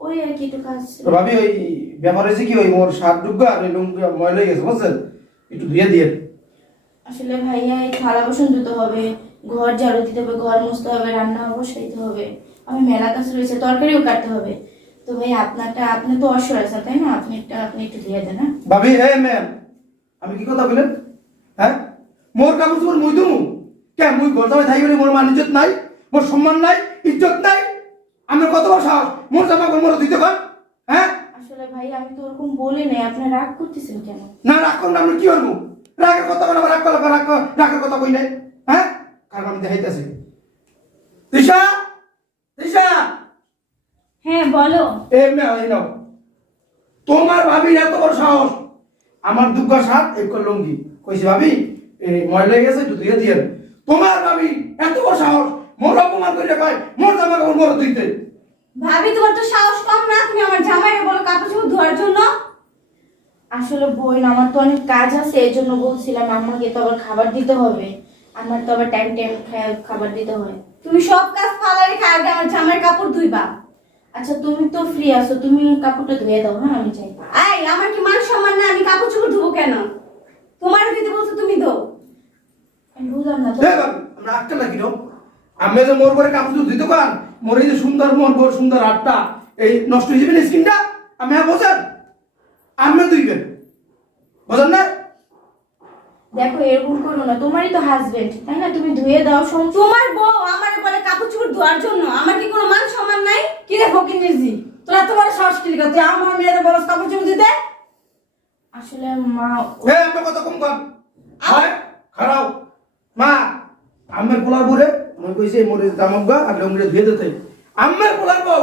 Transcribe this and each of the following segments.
ওই আর কি একটু কাজ ভাবি ওই ব্যাপার হয়েছে কি ওই মোর ডুগা আর ওই লুঙ্গি ময়লা হয়ে গেছে বুঝছেন? একটু ধুয়ে দিয়ে। আসলে ভাইয়া এই থালা বাসন ধুতে হবে ঘর ঝাড়ু দিতে হবে ঘর মুছতে হবে রান্না বসাইতে হবে। আমি মেলা কাজ রয়েছে তরকারিও কাটতে হবে। তো ভাই আপনারটা আপনি তো অসর আছেন তাই না? আপনি একটা আপনি একটু দিয়ে দেন হ্যাঁ? ভাবি এ ম্যাম আমি কি কথা বলেন? হ্যাঁ? মোর কাগজ মুই দুমু মুই গর্দামে থাকি বলে মোর মান ইজ্জত নাই মোর সম্মান নাই ইজ্জত নাই? আমি কত বড় সাহস? মোর জামা কাপড় মোর দিতে পার হ্যাঁ? আসলে ভাই আমি তো ওরকম বলি নাই আপনি রাগ করতেছেন কেন? না রাগ করুন আমরা কি করব? রাগের কথা বলে রাগ করলে রাগ কর- রাগের কথা কই নাই? হ্যাঁ? কারণ আমি দেখাইতেছি দিশা? দিশা? হ্যাঁ বলো। এ নাও এই নাও। তোমার ভাবির এত বড় সাহস। আমার দুর্গা সাত এক লঙ্গি। কইছি ভাবি এই ময়লা হয়ে গেছে একটু ধুয়ে দিয়ে তোমার ভাবি এত বড় সাহস। মোর অপমান করে কয় মোর জামা কাপড় মোর ধুইতে ভাবি তোমার তো সাহস কম না? তুমি আমার জামাইকে বলো কাপড় চোপড় ধোয়ার জন্য। আসলে বোন আমার তো অনেক কাজ আছে এই জন্য বলছিলাম আমাকে তো আবার খাবার দিতে হবে। আমার তো আবার টাইম টাইম খাবার দিতে হয়। তুমি সব কাজ ফালা রেখে আগে আমার জামাইয়ের কাপড় ধুইবা। আচ্ছা তুমি তো ফ্রি আছো তুমি কাপড়টা ধুয়ে দাও হ্যাঁ আমি চাই আই আমার কি মান সম্মান না? আমি কাপড় চোপড় ধুবো কেন? তোমার দিতে বলছো তুমি ধো আমি বুঝলাম না তো আমরা আটটা লাগি নো আমি যে মোর করে কাপড় চোপড় ধুইতে পার মোর এই যে সুন্দর মোর গোর সুন্দর আটটা এই নষ্ট হয়ে যাবে স্কিনটা? আমি হ্যাঁ বোঝেন? আমি ধুইবেন। বোঝেন না? দেখো এরকম করো না। তোমারই তো হাজবেন্ড তাই না? তুমি ধুয়ে দাও সম তোমার বউ আমার বলে কাপড় চোপড় ধোয়ার জন্য। আমার কি কোনো মান সম্মান নাই? কি রে ফকির মির্জি তোরা তোমার সাহস কি লিখা তুই আমার মেয়েদের বড় কাপড় চোপড় দিতে আসলে মা এ আমরা কত কম কম হয় খারাও মা আমের পোলার বুড়ে মই কইছে মোর জামগা আর লঙ্গিরে ধুয়ে দিতে আমের পোলার বউ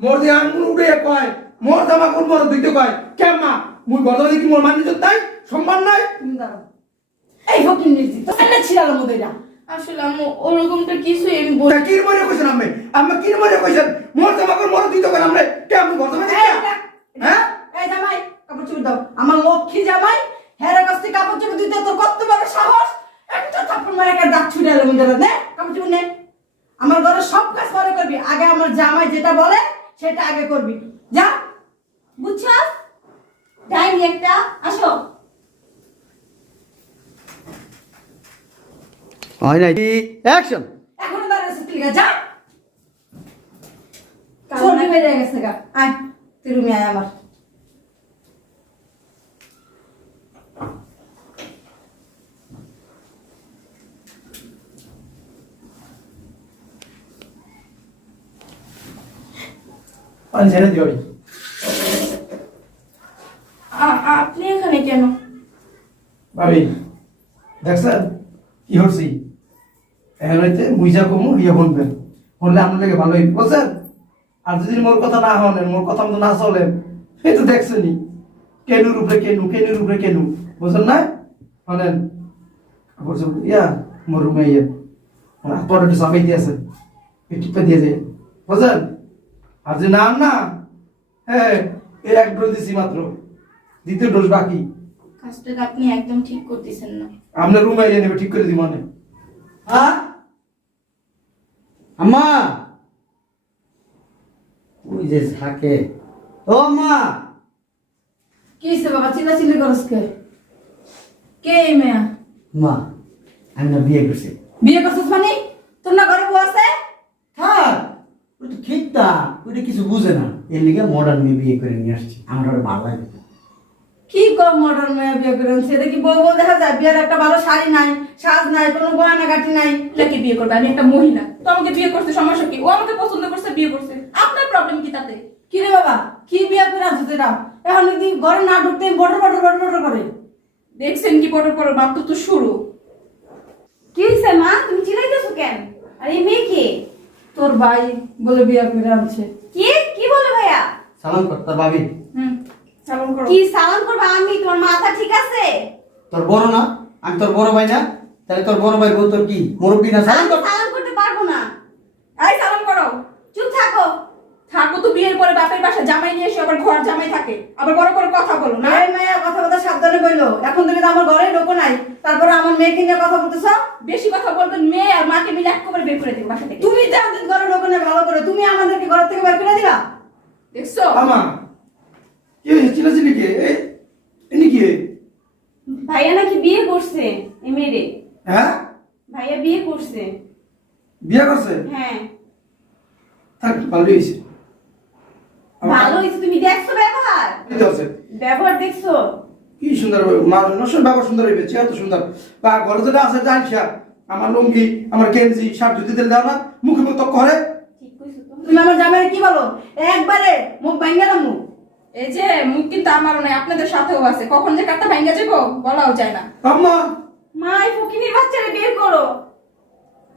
মোর যে আঙ্গুল উড়ে কয় মোর জামা কোন মোর ধুইতে কয়। কেন মা? মুই বদলে কি মোর মান নাই? সম্মান নাই? এই ফকির তো এনে ছিড়ালো মোদেরা আসলে আমি ওরকমটা কিছুই আমি তা বলি কি মরে কইছেন আমি আমি কি মরে কইছেন? মোর জামা কোন মোর ধুইতে কয় আমরা কে আমি বদলে এই, হ্যাঁ? এই জামাই কাপড় চোপড় দাও। আমার লক্ষ্মী জামাই হেরা কাছ থেকে কাপড় চোপড় দিতে তোর কত বড় সাহস? একটা থাপ্পড় মারে একটা দাঁত ছুড়ে এলো মোদেরা নে কাপড় চোপড় নে আমার ঘরে সব কাজ পরে করবি আগে আমার জামাই যেটা বলে সেটা আগে করবি। যা। বুঝছ ডাইনি একটা আসো। হয় নাই। অ্যাকশন এখনও দাঁড়িয়েছে তুই যা। না- বেড়ে গেছে গা। আয় তুই রুমে আয় আমার পানি ছেড়ে দিও আপনি এখানে কেন? ভাবি দেখছেন কি হচ্ছি? এখন হইতে মুইজা কমু ইয়ে বলবেন বললে আপনার লাগে ভালোই। বুঝছেন আর যদি মোর কথা না হলেন মোর কথা মতো না চলেন এই তো দেখছেনই কেনুর উপরে কেনু কেনুর উপরে কেনু। বুঝলেন না? হলেন ইয়া মোর রুমে ইয়ে। পরে একটু চাপাই দিয়েছে। টিপে দিয়ে যায় বুঝলেন? আর যে নাম না হ্যাঁ এর এক ডোজ দিছি মাত্র। দ্বিতীয় ডোজ বাকি। কাজটা আপনি একদম ঠিক করতেছেন না। রুমে এনে নেবে ঠিক করে দিব মানে হ্যাঁ আম্মা! ওই যে থাকে ও আম্মা! কি হয়েছে বাবা চিল্লাচিল্লি করস কে? কে এই মেয়া? মা আমি না বিয়ে করছি। বিয়ে করছিস মানে? তোর না ঘরে বউ আছে? ওই ওইটা কিছু বুঝে না। এর লিগে মডার্ন মেয়ে বিয়ে করে নিয়ে আসছি। আমার ওটা ভালো লাগে কি কম মডার্ন মেয়ে বিয়ে করে আনছে? এটা কি বউ বউ দেখা যায়? বিয়ের একটা ভালো শাড়ি নাই সাজ নাই কোনো গয়না গাঠি নাই কে বিয়ে করবে? আমি একটা মহিলা। তো আমাকে বিয়ে করতে সমস্যা কি? ও আমাকে পছন্দ করছে বিয়ে করছে। আপনার প্রবলেম কি তাতে? কি রে বাবা? কি বিয়ে করে এখন যদি ঘরে না ঢুকতে বটর বটর বটর বটর করে। দেখছেন কি পটর পটর মাত্র তো শুরু। কি হয়েছে মা? তুমি চিল্লাইতেছো কেন? আর এই মেয়ে কে? তোর ভাই বলে বিয়ে করে আনছে। কি? কি বলে ভাইয়া? সালাম করতে ভাবি। হুম সালাম করো। কি সালাম করবা? আমি তোমার মাথা ঠিক আছে? তোর বড় না? আমি তোর বড় ভাই না? তাহলে তোর বড় ভাই বল তোর কি? মুরব্বী না? সালাম আমি কর। সালাম করতে পারব না। এই সালাম করো। চুপ থাকো। থাকো তো বিয়ের পরে বাপের বাসা জামাই নিয়ে এসে আবার ঘর জামাই থাকে। আবার বড় করে কথা বলো না? সাবধানে বইলো। এখন তুমি তো আমার ঘরে ঢোকো নাই। তারপরে আমার মেয়েকে নিয়ে কথা বলতেছ? বেশি কথা বলবেন মেয়ে আর মাকে মিলে এক করে বের করে দিন বাসা থেকে। তুমি তো আমাদের ঘরে ঢোকো নাই ভালো করে। তুমি আমাদেরকে ঘর থেকে বের করে দিলে? দেখছ? আমা কি হয়েছে? চিলাচিলি কে এ এনি কি ভাইয়া নাকি বিয়ে করছে এমএরে হ্যাঁ? ভাইয়া বিয়ে করছে। বিয়ে করছে? হ্যাঁ। থাক ভালোই হয়েছে। আমার- ভালো হয়েছে তুমি দেখছ ব্যবহার। ব্যবহার দেখছ? কি সুন্দর মানুষ ব্যবহার সুন্দর হইবে চেয়ার তো সুন্দর। বা ঘরে যেটা আছে জান শার্ট আমার লুঙ্গি আমার গেঞ্জি শার্ট যদি দিলে দাও না? মুখে মুখ তক করে। তুমি। আমার জামাইয়ের কি বলো? একবারে মুখ ভাঙ্গা না মুখ? এই যে মুখ কিন্তু আমারও নাই আপনাদের সাথেও আছে। কখন যে কাটটা ভাঙ্গা যাব বলাও যায় না। আম্মা! মা এই ফকিনির বাচ্চারে বের করো।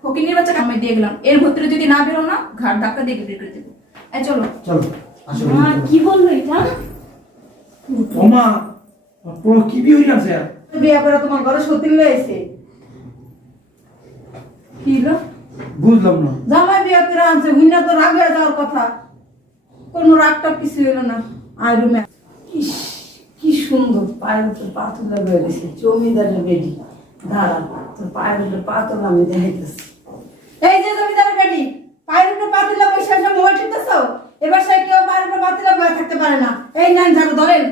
ফকিনির বাচ্চা কামাই দিয়ে গেলাম। এর ভিতরে যদি না বেরো না ঘাট ধাক্কা দিয়ে বের করে দেবো। এই চলো। চলো আসো। মা কি বলল এটা? ওমা পুরো কি বিয়ে হইলাম স্যার? বিয়ে করে তোমার ঘরে সতীন লয়েছে কি হলো বুঝলাম না। জামাই বিয়ে করে আনছে হুইনা তো রাগ হয়ে যাওয়ার কথা। কোনো রাগটা কিছু হলো না। আর রুমে ইস, কি সুন্দর পায়ের উপর পা তুলে বেড়ে জমিদারের বেডি। দাঁড়া তোর পায়ের উপরে পা তোলা আমি দেখাইতেছি। এই যে জমিদারের বেডি পায়ের উপরে পা তুলে বসে এসে মোবাইল এবার সে কেউ পায়ের উপরে পা তুলে থাকতে পারে না। এই ঝাড়ু ধরেন।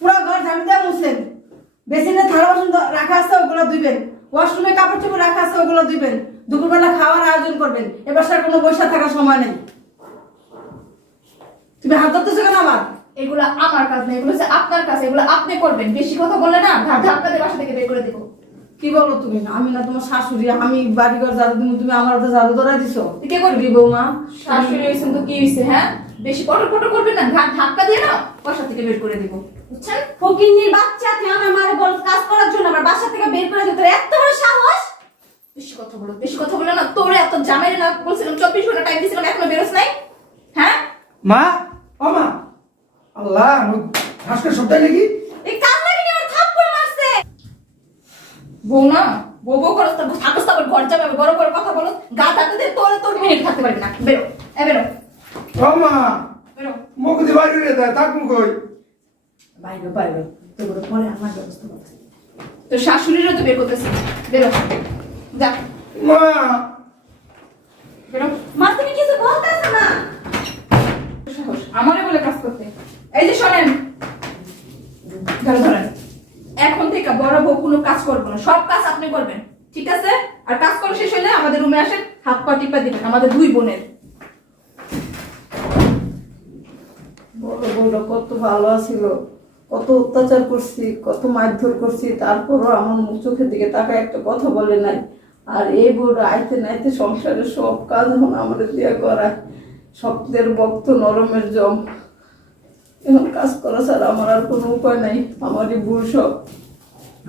পুরো ঘর ঝাড়ু দিয়ে মুছেন। বেসিনে থালা বাসন রাখা আছে ওগুলো ধুইবেন। ওয়াশরুমে কাপড় চোপড় রাখা আছে ওগুলো ধুইবেন। দুপুরবেলা খাওয়ার আয়োজন করবেন। এবার স্যার কোনো বসে থাকার সময় নেই। তুমি হাত ধরতেছো কেন আমার এগুলো আমার কাজ না এগুলো আপনার কাজ এগুলো আপনি করবেন। বেশি কথা বললে না দিয়ে বাসা থেকে বের করে দেবো। কি বলো তুমি? আমি না তোমার শাশুড়ি আমি বাড়িঘর ঝাড়ু তুমি তুমি আমার হাতে ঝাড়ু ধরা দিছো। কে করবি? করবি বৌমা? শাশুড়ি হয়েছেন তো কি হয়েছে হ্যাঁ? বেশি পটর পটর করবেন না ঘাট ধাক্কা দিয়ে না বাসা থেকে বের করে দিব। বুঝছেন? বাচ্চা তুই আমার মারে বল কাজ করার জন্য আমার বাসা থেকে বের করে দিতে এত বড় সাহস? বেশি কথা বলো বেশি কথা বলে না তোরে এত জামাই না বলছিলাম চব্বিশ ঘণ্টা টাইম দিয়েছিলাম এখনও বেরোস নাই। হ্যাঁ? মা ও মা আল্লাহ হাসকে শব্দ নাকি? এই কান্না কিনে আমার থাপ্পড় মারছে। বউ না বউ বউ করস তো থাকস তো ঘর যাবে বড় বড় কথা বলো। গা ধাক্কা দিয়ে তোর তোর মিনিট থাকতে পারবি না। বেরো এ বেরো। ও মা বেরো। মুখ দিয়ে বাইরে রে তাক মুখ কই বাইরে বাইরে। তোগুলো পরে আমার ব্যবস্থা করতে তো শাশুড়িরও তো বের করতেছি। বেরো যা। মা! বেরো মা তুমি কিছু বলতেছো না? সাহস। আমারে বলে কাজ করতে। এই যে শোনেন। ধরে ধরেন। এখন থেকে বড় বউ কোনো কাজ করব না। সব কাজ আপনি করবেন ঠিক আছে? আর কাজ করা শেষ হলে আমাদের রুমে আসেন হাত পা টিপা দিবেন আমাদের দুই বোনের। বড় বউটা কত ভালো ছিল কত অত্যাচার করছি, কত মারধর করছি, তারপরও আমার মুখ চোখের দিকে তাকায় একটা কথা বলে নাই। আর এই বোর্ড আইতে নাইতে সংসারের সব কাজ এখন আমাদের দিয়ে করায়। শক্তের বক্ত, নরমের জম। এখন কাজ করা ছাড়া আমার আর কোনো উপায় নাই। আমারই ভুল সব।